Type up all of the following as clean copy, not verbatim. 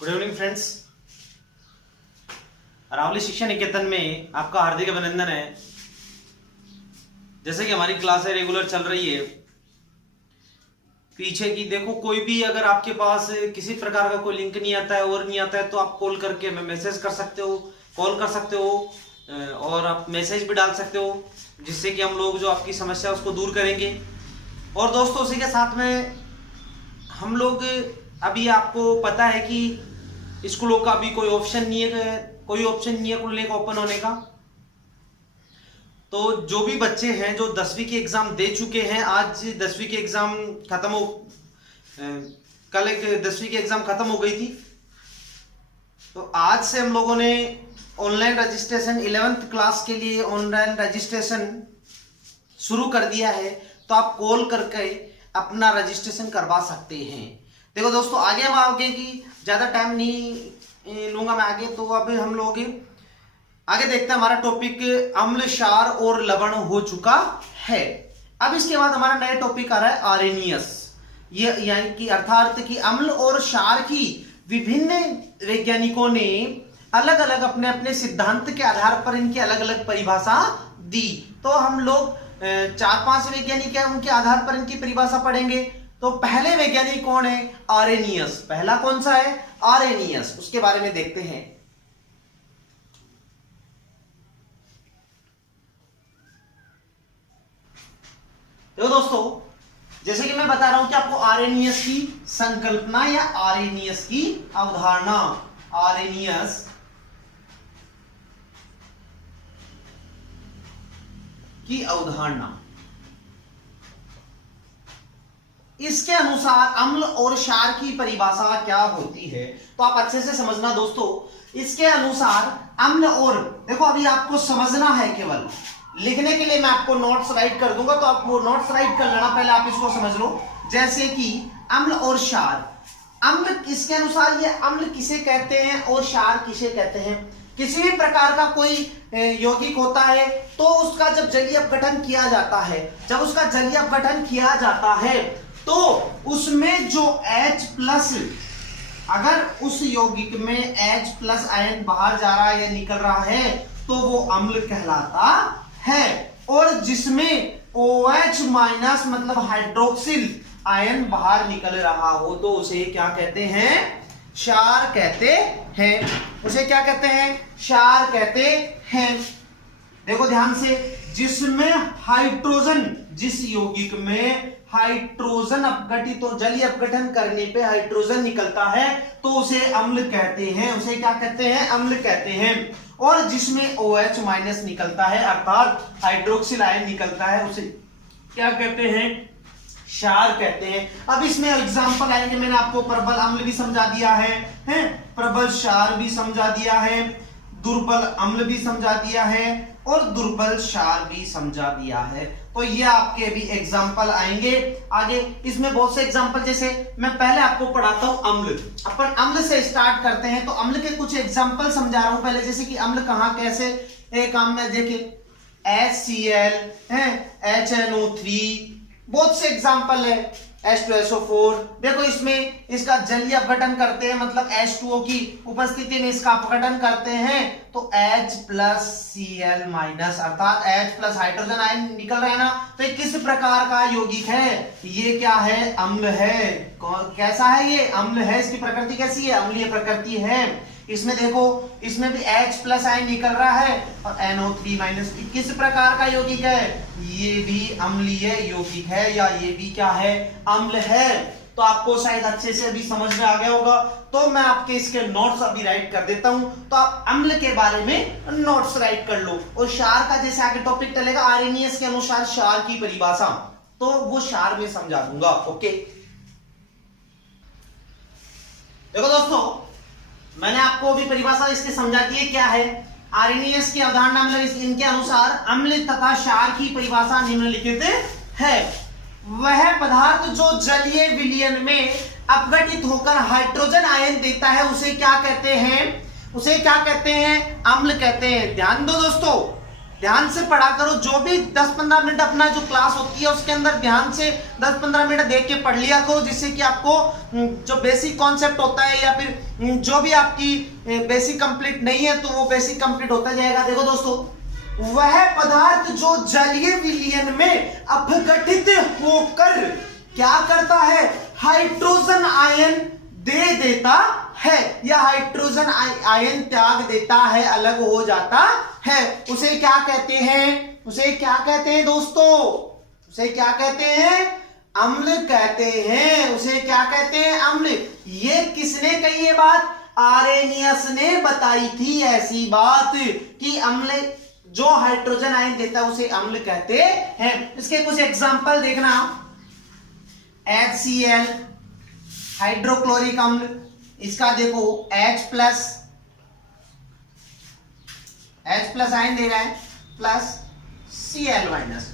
Good evening friends. Aravalli शिक्षा निकेतन में आपका हार्दिक अभिनंदन है। जैसे कि हमारी क्लासें रेगुलर चल रही है, पीछे की देखो, कोई भी अगर आपके पास किसी प्रकार का कोई लिंक नहीं आता है और नहीं आता है तो आप कॉल करके हमें मैसेज कर सकते हो, कॉल कर सकते हो और आप मैसेज भी डाल सकते हो, जिससे कि हम लोग जो आपकी समस्या है उसको दूर करेंगे। और दोस्तों, उसी के साथ में हम लोग, अभी आपको पता है कि स्कूलों का अभी कोई ऑप्शन नहीं है, खुलने का, ओपन होने का। तो जो भी बच्चे हैं जो 10वीं के एग्जाम दे चुके हैं, आज 10वीं के एग्जाम खत्म हो, कल एक 10वीं की एग्जाम खत्म हो गई थी, तो आज से हम लोगों ने ऑनलाइन रजिस्ट्रेशन 11th क्लास के लिए ऑनलाइन रजिस्ट्रेशन शुरू कर दिया है। तो आप कॉल करके अपना रजिस्ट्रेशन करवा सकते हैं। देखो दोस्तों, आगे हम आगे की ज्यादा टाइम नहीं लूंगा मैं आगे, तो अब हम लोग आगे देखते हैं। हमारा टॉपिक अम्ल, क्षार और लवण हो चुका है। अब इसके बाद हमारा नया टॉपिक आ रहा है आर्हेनियस। ये यानी कि अर्थात कि अम्ल और क्षार की विभिन्न वैज्ञानिकों ने अलग अलग अपने अपने सिद्धांत के आधार पर इनकी अलग अलग परिभाषा दी। तो हम लोग 4-5 वैज्ञानिक है, उनके आधार पर इनकी परिभाषा पढ़ेंगे। तो पहले वैज्ञानिक कौन है? आर्हेनियस। पहला कौन सा है? आर्हेनियस। उसके बारे में देखते हैं। तो दोस्तों, जैसे कि मैं बता रहा हूं कि आपको आर्हेनियस की संकल्पना या आर्हेनियस की अवधारणा, आर्हेनियस की अवधारणा, इसके अनुसार अम्ल और क्षार की परिभाषा क्या होती है, तो आप अच्छे से समझना दोस्तों। इसके अनुसार अम्ल और, देखो अभी आपको समझना है, केवल लिखने के लिए मैं आपको नोट्स राइट कर दूंगा, तो आप वो नोट्स राइट कर लेना, पहले आप इसको समझ लो। जैसे कि अम्ल और क्षार, अम्ल इसके अनुसार ये अम्ल किसे कहते हैं और क्षार किसे कहते हैं। किसी भी प्रकार का कोई यौगिक होता है तो उसका जब जलीय अपघटन किया जाता है, जब उसका जलीय अपघटन किया जाता है तो उसमें जो H+, अगर उस यौगिक में H+ आयन बाहर जा रहा है या निकल रहा है तो वो अम्ल कहलाता है। और जिसमें OH- मतलब हाइड्रोक्सिल आयन बाहर निकल रहा हो तो उसे क्या कहते हैं? क्षार कहते हैं। उसे क्या कहते हैं? क्षार कहते हैं। देखो ध्यान से, जिसमें हाइड्रोजन, जिस यौगिक में हाइड्रोजन अपघटित तो जलीय अपघटन करने पे हाइड्रोजन निकलता है तो उसे अम्ल कहते हैं। उसे क्या कहते हैं? अम्ल कहते हैं। और जिसमें OH- निकलता है, अर्थात हाइड्रोक्सिल आयन निकलता है, उसे क्या कहते हैं? क्षार कहते हैं। अब इसमें एग्जांपल आएंगे, मैंने आपको प्रबल अम्ल भी समझा दिया है, प्रबल क्षार भी समझा दिया है, दुर्बल अम्ल भी समझा दिया है और दुर्बल क्षार भी समझा दिया है। तो ये आपके भी एग्जाम्पल आएंगे आगे। इसमें बहुत से एग्जाम्पल, जैसे मैं पहले आपको पढ़ाता हूं अम्ल। अपन अम्ल से स्टार्ट करते हैं, तो अम्ल के कुछ एग्जाम्पल समझा रहा हूं पहले। जैसे कि अम्ल कहां कैसे काम में, देखिए HCl है, HNO3, बहुत से एग्जाम्पल है, H2SO4। देखो इसमें इसका जलीय अपघटन करते हैं, मतलब H2O की उपस्थिति में इसका अपघटन करते हैं तो H+Cl-, अर्थात H+ हाइड्रोजन आयन निकल रहा है ना। तो ये किस प्रकार का यौगिक है? ये क्या है? अम्ल है। कैसा है ये? अम्ल है। इसकी प्रकृति कैसी है? अम्लीय प्रकृति है। इसमें देखो, इसमें भी H+ आयन निकल रहा है और NO3- किस प्रकार का यौगिक है? ये भी अम्लीय यौगिक है, या ये भी क्या है? अम्ल है। तो आपको शायद अच्छे से अभी समझ में आ गया होगा। तो मैं आपके इसके नोट्स अभी राइट कर देता हूं, तो आप अम्ल के बारे में नोट्स राइट कर लो। और क्षार का जैसे आगे टॉपिक चलेगा, आर्हेनियस के अनुसार क्षार की परिभाषा, तो वो क्षार में समझा दूंगा। ओके, देखो दोस्तों, मैंने आपको अभी परिभाषा इसकी समझा दी है। क्या है आर्हेनियस की अवधारणा? मतलब इनके अनुसार अम्ल तथा क्षार की परिभाषा निम्नलिखित है। वह पदार्थ जो जलीय विलयन में अपघटित होकर हाइड्रोजन आयन देता है उसे क्या कहते हैं? उसे क्या कहते हैं? अम्ल कहते हैं। ध्यान दो दोस्तों, ध्यान से पढ़ा करो, जो भी 10-15 मिनट अपना जो क्लास होती है उसके अंदर ध्यान से 10-15 मिनट देख के पढ़ लिया करो, जिससे कि आपको जो बेसिक कॉन्सेप्ट होता है या फिर जो भी आपकी बेसिक कंप्लीट नहीं है तो वो बेसिक कंप्लीट होता जाएगा। देखो दोस्तों, वह पदार्थ जो जलीय विलयन में अपघटित होकर क्या करता है, हाइड्रोजन आयन दे देता है या हाइड्रोजन आयन त्याग देता है, अलग हो जाता है, उसे क्या कहते हैं, उसे क्या कहते हैं दोस्तों, उसे क्या कहते हैं, अम्ल कहते हैं। उसे क्या कहते हैं, अम्ल। ये किसने कही ये बात, आरेनियस ने बताई थी ऐसी बात कि अम्ल जो हाइड्रोजन आयन देता है उसे अम्ल कहते हैं। इसके कुछ एग्जांपल देखना, HCl हाइड्रोक्लोरिक अम्ल, इसका देखो H प्लस आयन दे रहा है प्लस Cl माइनस।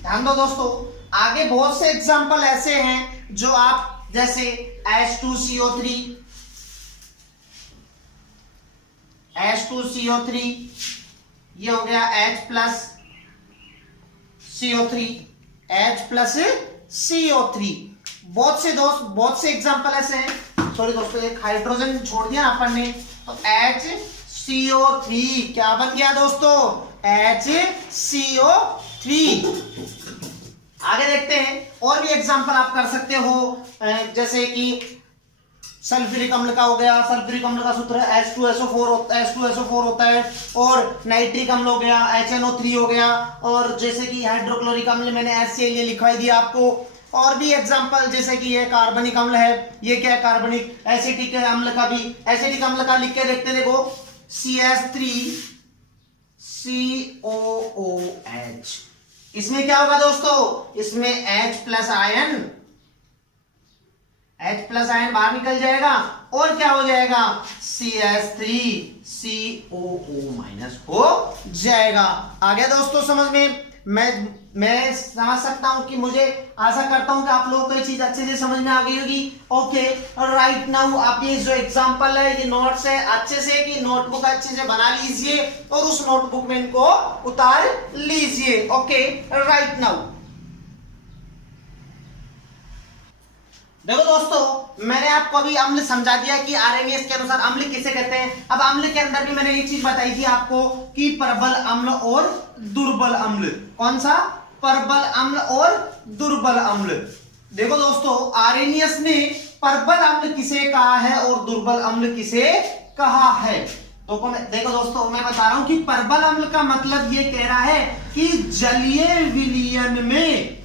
ध्यान दो दोस्तों, आगे बहुत से एग्जांपल ऐसे हैं जो आप जैसे H2CO3 ये हो गया H प्लस CO3, बहुत से एग्जांपल ऐसे हैं। सॉरी दोस्तों, एक हाइड्रोजन छोड़ दिया अपन ने, तो HCO3 क्या बन गया दोस्तों, HCO3। आगे देखते हैं, और भी एग्जांपल आप कर सकते हो, जैसे कि सल्फ्यूरिक अम्ल का हो गया, सल्फ्यूरिक अम्ल का सूत्र H2SO4 होता है, और नाइट्रिक अम्ल हो गया HNO3 हो गया, और जैसे कि हाइड्रोक्लोरिक अम्ल मैंने HCl लिखवाई दिया आपको। और भी एग्जांपल जैसे कि ये कार्बनिक अम्ल है, ये क्या है कार्बनिक, एसिटिक अम्ल का भी, एसिटिक अम्ल का लिख के देखते, देखो CH3COOH, इसमें क्या होगा दोस्तों, इसमें H प्लस आयन बाहर निकल जाएगा, और क्या हो जाएगा, CH3COO माइनस हो जाएगा। आ गया दोस्तों समझ में। मैं समझ सकता हूं कि मुझे आशा करता हूं कि आप लोगों को ये चीज अच्छे से समझ में आ गई होगी। ओके, राइट नाउ आप ये जो एग्जांपल है, ये नोट्स है, अच्छे से कि नोटबुक अच्छे से बना लीजिए और उस नोटबुक में इनको उतार लीजिए। ओके, राइट नाउ देखो दोस्तों, मैंने आपको अभी अम्ल समझा दिया कि आरएनएस के अनुसार अम्ल किसे कहते हैं। अब अम्ल के अंदर भी मैंने एक चीज बताई थी आपको कि प्रबल अम्ल और दुर्बल अम्ल। कौन सा, प्रबल अम्ल और दुर्बल अम्ल। देखो दोस्तों, आरएनएस ने प्रबल अम्ल किसे कहा है और दुर्बल अम्ल किसे कहा है। तो देखो दोस्तों, मैं बता रहा हूं कि प्रबल अम्ल का मतलब ये कह रहा है कि जलीय विलयन में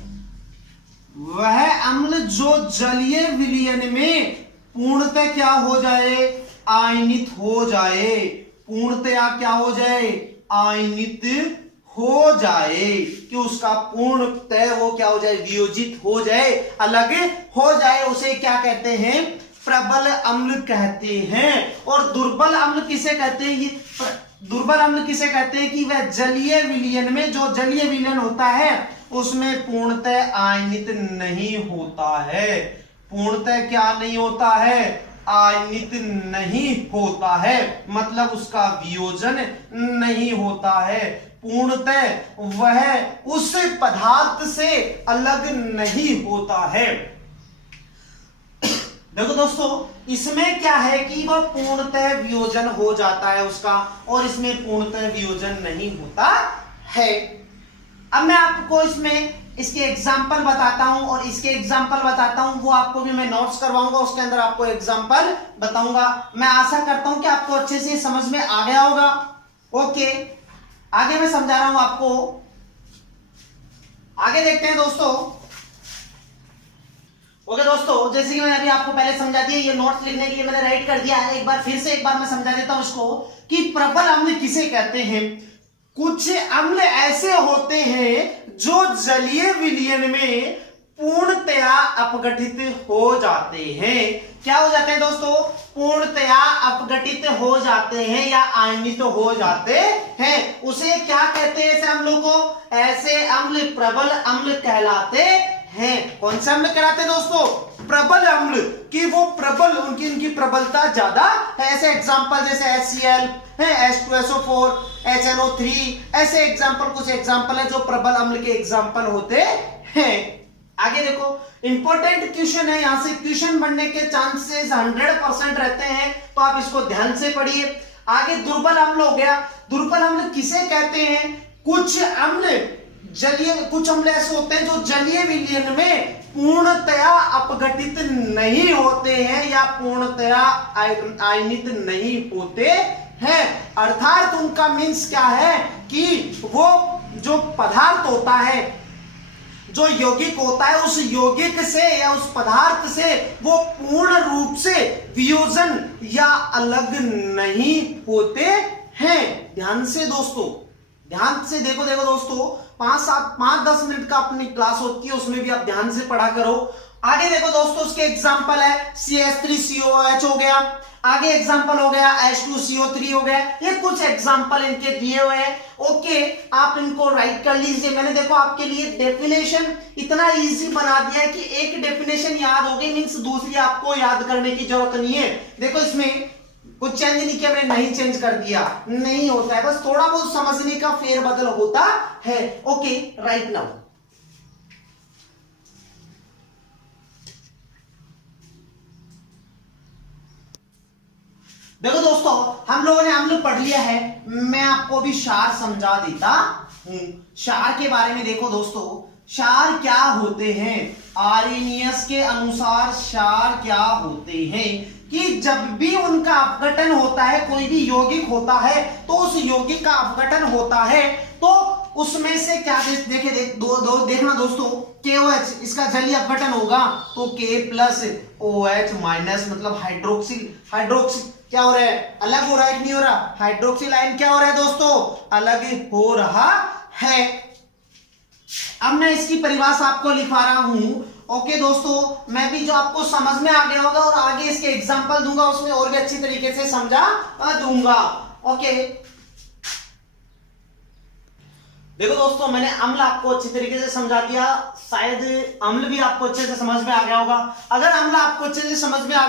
वह अम्ल जो जलीय विलयन में पूर्णतः क्या हो जाए, आयनित हो जाए, पूर्णतया क्या हो जाए, आयनित हो जाए, कि उसका पूर्णतः वो क्या हो जाए, वियोजित हो जाए, अलग हो जाए, उसे क्या कहते हैं, प्रबल अम्ल कहते हैं। और दुर्बल अम्ल किसे कहते हैं, ये दुर्बल अम्ल किसे कहते हैं कि वह जलीय विलयन में, जो जलीय विलयन होता है उसमें पूर्णतः आयनित नहीं होता है, पूर्णतः क्या नहीं होता है, आयनित नहीं होता है, मतलब उसका वियोजन नहीं होता है, पूर्णतः वह उस पदार्थ से अलग नहीं होता है। देखो दोस्तों, इसमें क्या है कि वह पूर्णतः वियोजन हो जाता है उसका, और इसमें पूर्णतः वियोजन नहीं होता है। अब मैं आपको इसमें इसके एग्जाम्पल बताता हूं, और इसके एग्जाम्पल बताता हूं वो आपको भी मैं नोट्स करवाऊंगा, उसके अंदर आपको एग्जाम्पल बताऊंगा। मैं आशा करता हूं कि आपको अच्छे से समझ में आ गया होगा। ओके, आगे मैं समझा रहा हूं आपको, आगे देखते हैं दोस्तों। ओके दोस्तों, जैसे कि मैंने अभी आपको पहले समझा दिया, ये नोट्स लिखने के लिए मैंने राइट कर दिया है, एक बार फिर से एक बार मैं समझा देता हूं इसको कि प्रबल अम्ल किसे कहते हैं। कुछ अम्ल ऐसे होते हैं जो जलीय विलयन में पूर्णतया अपघटित हो जाते हैं। क्या हो जाते हैं दोस्तों, पूर्णतया अपघटित हो जाते हैं या आयनित हो जाते हैं। उसे क्या कहते हैं, ऐसे अम्लों को, ऐसे अम्ल प्रबल अम्ल कहलाते हैं। कौन से अम्ल कहलाते हैं दोस्तों? प्रबल अम्ल, कि वो प्रबल, उनकी प्रबलता ज्यादा है। ऐसे एग्जांपल जैसे HCl है, H2SO4, HNO3, ऐसे एग्जांपल, कुछ एग्जांपल है जो प्रबल अम्ल के एग्जांपल होते हैं। आगे देखो, इंपॉर्टेंट क्वेश्चन है, यहां से क्वेश्चन बनने के चांसेस 100% रहते हैं, तो आप इसको ध्यान से पढ़िए। आगे दुर्बल अम्ल हो गया। दुर्बल अम्ल किसे कहते हैं? कुछ अम्ल जलीय, कुछ अम्ल ऐसे होते हैं जो जलीय विलयन में पूर्णतया अपघटित नहीं होते हैं या पूर्णतया आयनित नहीं होते हैं। अर्थात उनका मीन्स क्या है कि वो जो पदार्थ होता है, जो यौगिक होता है, उस यौगिक से या उस पदार्थ से वो पूर्ण रूप से वियोजन या अलग नहीं होते हैं। ध्यान से दोस्तों, ध्यान से देखो दोस्तों, 5-10 मिनट का अपनी क्लास होती है, उसमें भी आप ध्यान से पढ़ा करो। आगे देखो दोस्तों, उसके एग्जांपल है CH3COOH हो गया, आगे एग्जांपल हो गया H2CO3 हो गया। ये कुछ एग्जांपल इनके दिए हुए हैं। ओके, आप इनको राइट कर लीजिए। मैंने देखो आपके लिए डेफिनेशन इतना इजी बना दिया है कि एक डेफिनेशन याद हो गई, मींस दूसरी आपको याद करने की जरूरत नहीं है। देखो इसमें कुछ चेंज नहीं किया, मैंने नहीं चेंज कर दिया, नहीं होता है, बस थोड़ा बहुत समझने का फेरबदल होता है। ओके, राइट नाउ देखो दोस्तों, हम लोगों ने अम्ल पढ़ लिया है, मैं आपको भी क्षार समझा देता हूं। क्षार के बारे में देखो दोस्तों, क्षार क्या होते हैं? आर्हेनियस के अनुसार क्षार क्या होते हैं कि जब भी उनका अपघटन होता है, कोई भी यौगिक होता है, तो उस यौगिक का अपघटन होता है, तो उसमें से क्या देखना दोस्तों, KOH, इसका जलीय अपघटन होगा तो K+OH माइनस, मतलब हाइड्रोक्सिल क्या हो रहा है? अलग हो रहा है कि नहीं हो रहा? हाइड्रोक्सिल आयन क्या हो रहा है दोस्तों? अलग हो रहा है। अब मैं इसकी परिभाषा आपको लिखा रहा हूं। ओके दोस्तों, मैं भी जो आपको समझ में आ गया होगा और आगे इसके एग्जांपल दूंगा, उसमें और भी अच्छी तरीके से समझा दूंगा। ओके, देखो दोस्तों, मैंने अम्ल आपको अच्छी तरीके से समझा दिया, शायद अम्ल भी आपको अच्छे से समझ में आ गया होगा। अगर अम्ल आपको अच्छे से समझ में आ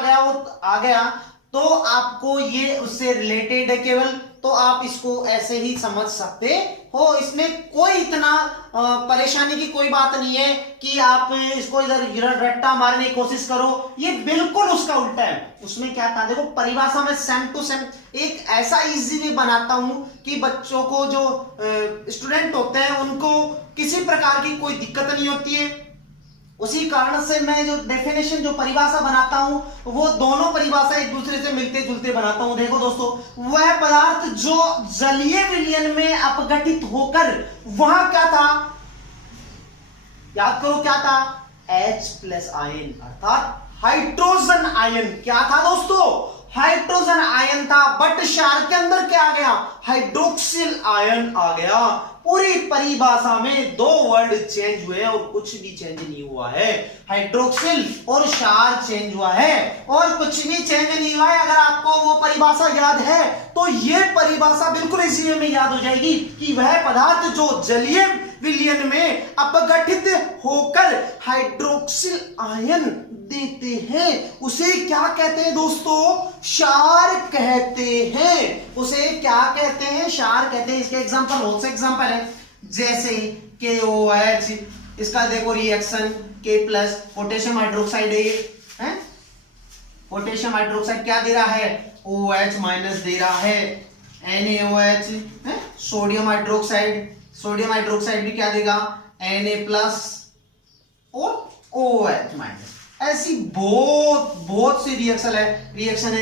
गया तो आपको ये उससे रिलेटेड है केवल, तो आप इसको ऐसे ही समझ सकते हो। इसमें कोई इतना परेशानी की कोई बात नहीं है कि आप इसको इधर रट्टा मारने की कोशिश करो, ये बिल्कुल उसका उल्टा है। उसमें क्या था देखो, परिभाषा में सेम टू सेम एक ऐसा इजी वे बनाता हूं कि बच्चों को, जो स्टूडेंट होते हैं, उनको किसी प्रकार की कोई दिक्कत नहीं होती है। उसी कारण से मैं जो डेफिनेशन, जो परिभाषा बनाता हूं, वो दोनों परिभाषा एक दूसरे से मिलते जुलते बनाता हूं। देखो दोस्तों, वह पदार्थ जो जलीय विलयन में अपघटित होकर, वहां क्या था, याद करो क्या था? H+ आयन, अर्थात हाइड्रोजन आयन। क्या था दोस्तों? हाइड्रोजन आयन था। बट क्षार के अंदर क्या आ गया? हाइड्रोक्सिल आयन आ गया। पूरी परिभाषा में 2 वर्ड चेंज हुए और कुछ भी चेंज नहीं हुआ है। हाइड्रोक्सिल और क्षार चेंज हुआ है और कुछ भी चेंज नहीं हुआ है। अगर आपको वो परिभाषा याद है तो ये परिभाषा बिल्कुल इसी में याद हो जाएगी कि वह पदार्थ जो जलीय विलयन में अपघटित होकर हाइड्रोक्सिल आयन देते हैं, उसे क्या कहते हैं दोस्तों? क्षार कहते हैं। उसे क्या कहते हैं? क्षार कहते हैं। इसके एग्जांपल बहुत से एग्जांपल है, जैसे KOH, इसका देखो रिएक्शन K+, पोटेशियम हाइड्रोक्साइड है, पोटेशियम हाइड्रोक्साइड क्या दे रहा है? OH- दे रहा है। NaOH है, सोडियम हाइड्रोक्साइड, सोडियम हाइड्रोक्साइड भी क्या देगा? Na+ और OH-। ऐसी बहुत सी रिएक्शन है।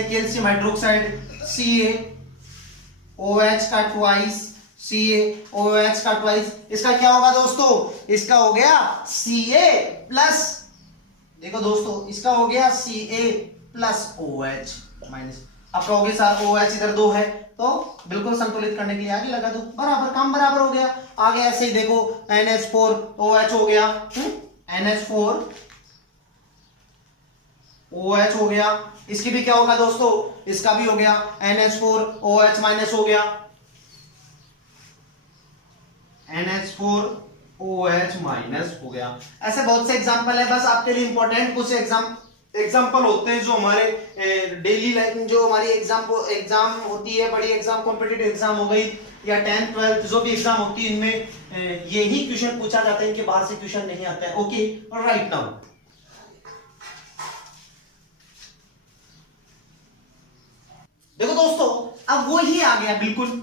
कैल्शियम हाइड्रोक्साइड CaOH का ट्वाइस, CaOH का ट्वाइस, इसका क्या होगा दोस्तों? इसका हो गया Ca+। देखो दोस्तों, इसका हो गया Ca+OH-। अब कहोगे सर OH इधर 2 है, तो बिल्कुल संतुलित करने के लिए आगे लगा दो, बराबर काम बराबर हो गया। आगे ऐसे ही देखो, NH4OH हो गया, NH4OH हो गया। इसकी भी क्या होगा दोस्तों? इसका भी हो गया NH4OH- हो गया, NH4 OH माइनस हो गया। ऐसे बहुत से एग्जांपल है, बस आपके लिए इंपॉर्टेंट कुछ एग्जाम्पल होते हैं जो हमारे डेली लाइफ में, जो हमारी एग्जाम होती है, बड़ी एग्जाम, कॉम्पिटिटिव एग्जाम हो गई या 10th 12th जो भी एग्जाम होती है, इनमें यही क्वेश्चन पूछा जाता है, इनके बाहर से क्वेश्चन नहीं आता है। ओके, राइट नाउ देखो दोस्तों, अब वो ही आ गया बिल्कुल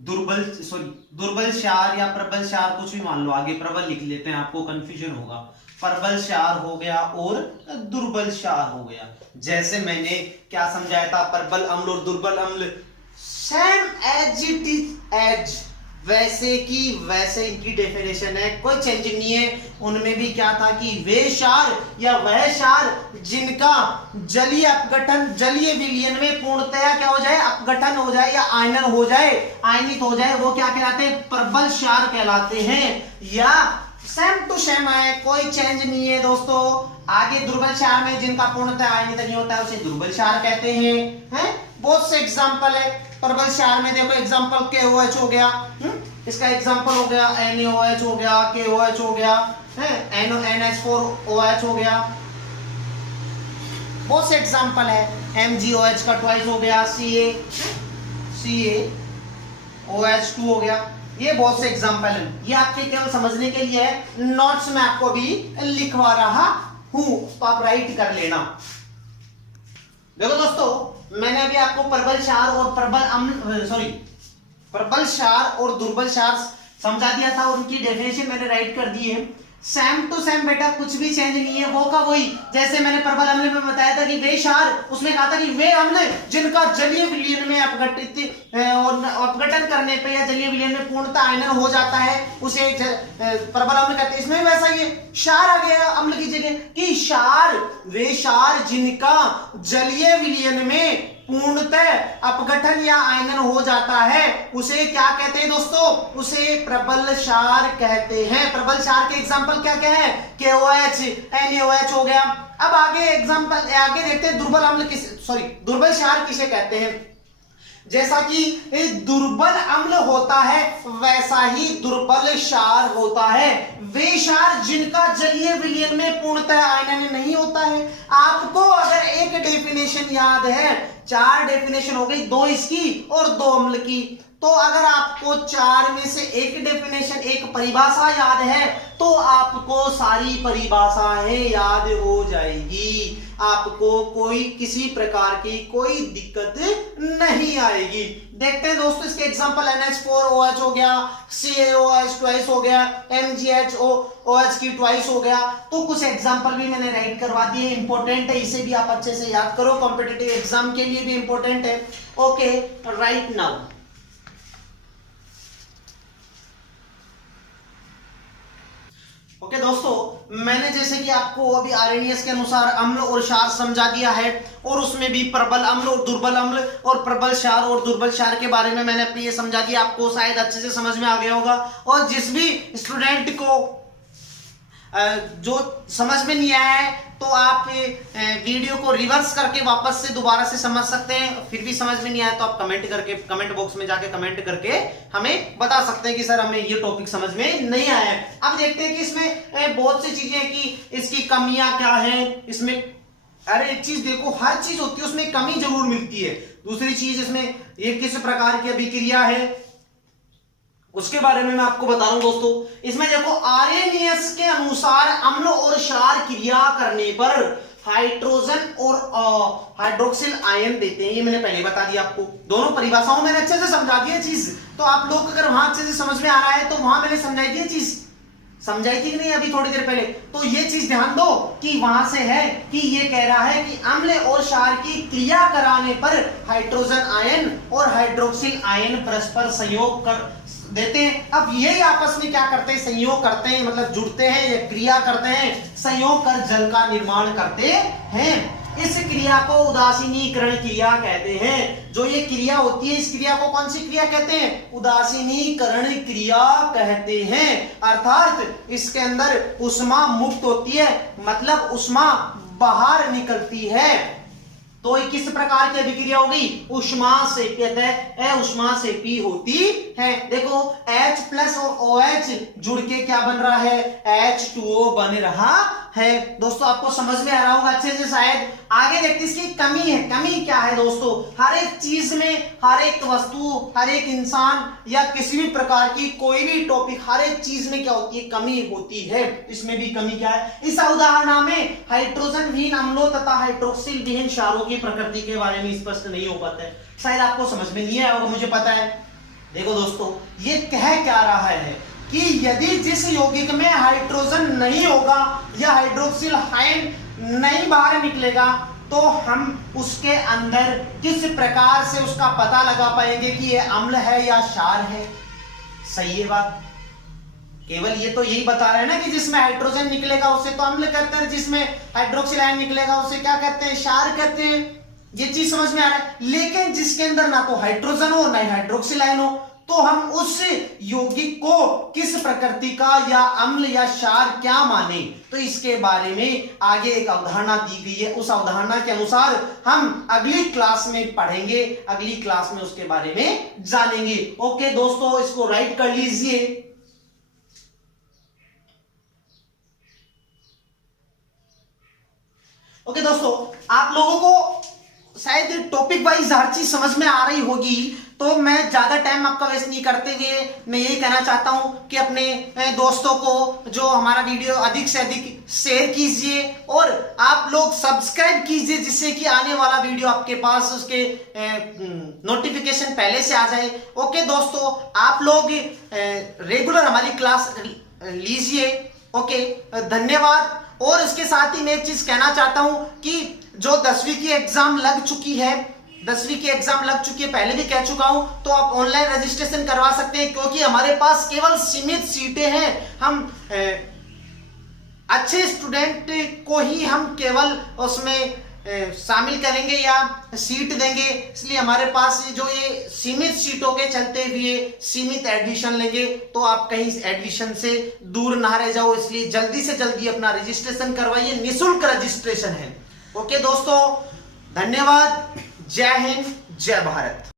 दुर्बल क्षार या प्रबल क्षार, कुछ भी मान लो, आगे प्रबल लिख लेते हैं, आपको कंफ्यूजन होगा। प्रबल क्षार हो गया और दुर्बल क्षार हो गया। जैसे मैंने क्या समझाया था, प्रबल अम्ल और दुर्बल अम्ल same as it is as, वैसे की वैसे इनकी डेफिनेशन है, कोई चेंजिंग नहीं है। उनमें भी क्या था कि वे क्षार या वह क्षार जिनका जलीय अपघटन, जलीय विलयन में पूर्णतया क्या हो जाए, अपघटन हो जाए या आयनन हो जाए, आयनित हो जाए, वो क्या कहलाते हैं, प्रबल क्षार कहलाते हैं। या सेम टू सेम है, कोई चेंज नहीं है दोस्तों। आगे दुर्बल क्षार में जिनका पूर्णतः आयनित नहीं होता है उसे दुर्बल क्षार कहते हैं। बहुत से एग्जांपल है प्रबल क्षार में, देखो एग्जांपल KOH हो गया, इसका एग्जांपल हो गया NaOH हो गया, KOH हो गया, NH4OH हो गया, बहुत से एग्जांपल है। MgOH का ट्वाइस हो गया, CaOH2 हो गया, ये बहुत से एग्जांपल है। ये आपके केवल समझने के लिए है, नोट्स में आपको अभी लिखवा रहा हूं, तो आप राइट कर लेना। देखो दोस्तों, मैंने अभी आपको प्रबल क्षार और प्रबल क्षार और दुर्बल क्षार समझा दिया था और उनकी डेफिनेशन मैंने राइट कर दी है। सेम टू सेम बेटा, कुछ भी चेंज नहीं है, वो का वही। जैसे मैंने प्रबल अम्ल में बताया था कि वे क्षार, उसमें कहा था कि वे अम्ल जिनका जलीय विलयन में अपघटन करने पे या जलीय विलयन में पूर्णतः आयनन हो जाता है, उसे प्रबल अम्ल कहते हैं। इसमें भी वैसा ही है, क्षार आ गया अम्ल की जगह, कि क्षार वे क्षार जिनका जलीय विलयन में पूर्णतः अपघटन या आयनन हो जाता है, उसे क्या कहते हैं दोस्तों, उसे प्रबल क्षार कहते हैं। प्रबल क्षार के एग्जांपल क्या क्या है, KOH, NaOH हो गया। अब आगे एग्जांपल आगे देखते हैं दुर्बल अम्ल दुर्बल क्षार किसे कहते हैं। जैसा कि दुर्बल अम्ल होता है वैसा ही दुर्बल क्षार होता है। वे क्षार जिनका जलीय विलयन में पूर्णतः आयनन नहीं होता है। आपको अगर एक डेफिनेशन याद है, 4 डेफिनेशन हो गई, 2 इसकी और 2 अम्ल की, तो अगर आपको 4 में से एक डेफिनेशन, एक परिभाषा याद है, तो आपको सारी परिभाषाएं याद हो जाएगी, आपको कोई किसी प्रकार की कोई दिक्कत नहीं आएगी। देखते हैं दोस्तों इसके एग्जांपल, NH4OH हो गया, CaOH ट्वाइस हो गया, MgHOH की ट्वाइस हो गया। तो कुछ एग्जांपल भी मैंने राइट करवा दिए, इंपॉर्टेंट है, इसे भी आप अच्छे से याद करो, कॉम्पिटिटिव एग्जाम के लिए भी इंपॉर्टेंट है। ओके, राइट नाउ ओके दोस्तों, मैंने जैसे कि आपको अभी आरएनएस के अनुसार अम्ल और क्षार समझा दिया है, और उसमें भी प्रबल अम्ल और दुर्बल अम्ल और प्रबल क्षार और दुर्बल क्षार के बारे में मैंने आपको ये समझा दिया, आपको शायद अच्छे से समझ में आ गया होगा। और जिस भी स्टूडेंट को जो समझ में नहीं आया है, तो आप वीडियो को रिवर्स करके वापस से दोबारा से समझ सकते हैं। फिर भी समझ में नहीं आया तो आप कमेंट बॉक्स में जाके कमेंट करके हमें बता सकते हैं कि सर हमें ये टॉपिक समझ में नहीं आया है। अब देखते हैं कि इसमें बहुत सी चीजें कि इसकी कमियां क्या हैं। इसमें अरे एक चीज देखो, हर चीज होती है उसमें कमी जरूर मिलती है। दूसरी चीज, इसमें ये किस प्रकार की अभिक्रिया है उसके बारे में मैं आपको बता रहा हूं दोस्तों। इसमें देखो, आरएनएस के अनुसार अम्ल और क्षार क्रिया करने पर हाइड्रोजन और हाइड्रोक्सिल आयन देते हैं। ये मैंने पहले बता दिया आपको, दोनों परिभाषाओं मैंने अच्छे से समझा दी है चीज। तो आप लोग अगर वहां अच्छे से समझ में आ रहा है तो वहां मैंने समझाई थी चीज, समझाई थी कि नहीं अभी थोड़ी देर पहले। तो ये चीज ध्यान दो कि वहां से है कि ये कह रहा है कि अम्ल और क्षार की क्रिया कराने पर हाइड्रोजन आयन और हाइड्रोक्सिल आयन परस्पर संयोग कर देते हैं। अब यही आपस में क्या करते हैं, संयोग करते हैं, मतलब जुड़ते हैं या क्रिया करते हैं, संयोग कर जल का निर्माण करते हैं। इस क्रिया को उदासीनीकरण क्रिया कहते हैं। जो ये क्रिया होती है, इस क्रिया को कौन सी क्रिया कहते हैं, उदासीनीकरण क्रिया कहते हैं। अर्थात इसके अंदर ऊष्मा मुक्त होती है, मतलब ऊष्मा बाहर निकलती है। तो किस प्रकार की अभिक्रिया होगी, ऊष्मा से कहते हैं ऊष्मा से पी होती है। देखो H प्लस और OH जुड़ के क्या बन रहा है, H2O बन रहा है। दोस्तों आपको समझ में आ रहा होगा अच्छे से शायद। आगे देखते इसकी कमी है। कमी क्या है दोस्तों, हर एक चीज में, हर एक वस्तु, हर एक इंसान या किसी भी प्रकार की कोई भी टॉपिक, हर एक चीज में क्या होती है, कमी होती है। इसमें भी कमी क्या है, इस अवधारणा में हाइड्रोजन विहीन अम्लों तथा हाइड्रोक्सिल विहीन क्षारों की प्रकृति के बारे में स्पष्ट नहीं हो पाता है। शायद आपको समझ में नहीं आया होगा, मुझे पता है। देखो दोस्तों ये कह क्या रहा है कि यदि जिस यौगिक में हाइड्रोजन नहीं होगा या हाइड्रोक्सिल आयन नहीं बाहर निकलेगा तो हम उसके अंदर किस प्रकार से उसका पता लगा पाएंगे कि यह अम्ल है या क्षार है। सही है बात। केवल ये तो यही बता रहे हैं ना कि जिसमें हाइड्रोजन निकलेगा उसे तो अम्ल कहते हैं, जिसमें हाइड्रोक्सिल आयन निकलेगा उसे क्या कहते हैं, क्षार कहते हैं। ये चीज समझ में आ रहा है। लेकिन जिसके अंदर ना तो हाइड्रोजन हो ना ही हाइड्रोक्सिल आयन हो तो हम उस यौगिक को किस प्रकृति का या अम्ल या क्षार क्या माने, तो इसके बारे में आगे एक अवधारणा दी गई है। उस अवधारणा के अनुसार हम अगली क्लास में पढ़ेंगे, अगली क्लास में उसके बारे में जानेंगे। ओके दोस्तों इसको राइट कर लीजिए। ओके दोस्तों आप लोगों को शायद टॉपिक वाइज हर चीज समझ में आ रही होगी, तो मैं ज्यादा टाइम आपका वेस्ट नहीं करते हुए मैं यही कहना चाहता हूं कि अपने दोस्तों को जो हमारा वीडियो अधिक से अधिक शेयर कीजिए और आप लोग सब्सक्राइब कीजिए, जिससे कि आने वाला वीडियो आपके पास उसके नोटिफिकेशन पहले से आ जाए। ओके दोस्तों आप लोग रेगुलर हमारी क्लास लीजिए। ओके धन्यवाद। और इसके साथ ही मैं एक चीज कहना चाहता हूं कि जो 10वीं की एग्जाम लग चुकी है, 10वीं की एग्जाम लग चुकी है, पहले भी कह चुका हूं, तो आप ऑनलाइन रजिस्ट्रेशन करवा सकते हैं क्योंकि हमारे पास केवल सीमित सीटें हैं। हम अच्छे स्टूडेंट को ही हम केवल उसमें शामिल करेंगे या सीट देंगे, इसलिए हमारे पास जो ये सीमित सीटों के चलते हुए सीमित एडमिशन लेंगे, तो आप कहीं एडमिशन से दूर ना रह जाओ। इसलिए जल्दी से जल्दी अपना रजिस्ट्रेशन करवाइए, निःशुल्क रजिस्ट्रेशन है। ओके दोस्तों धन्यवाद। जय हिंद जय भारत।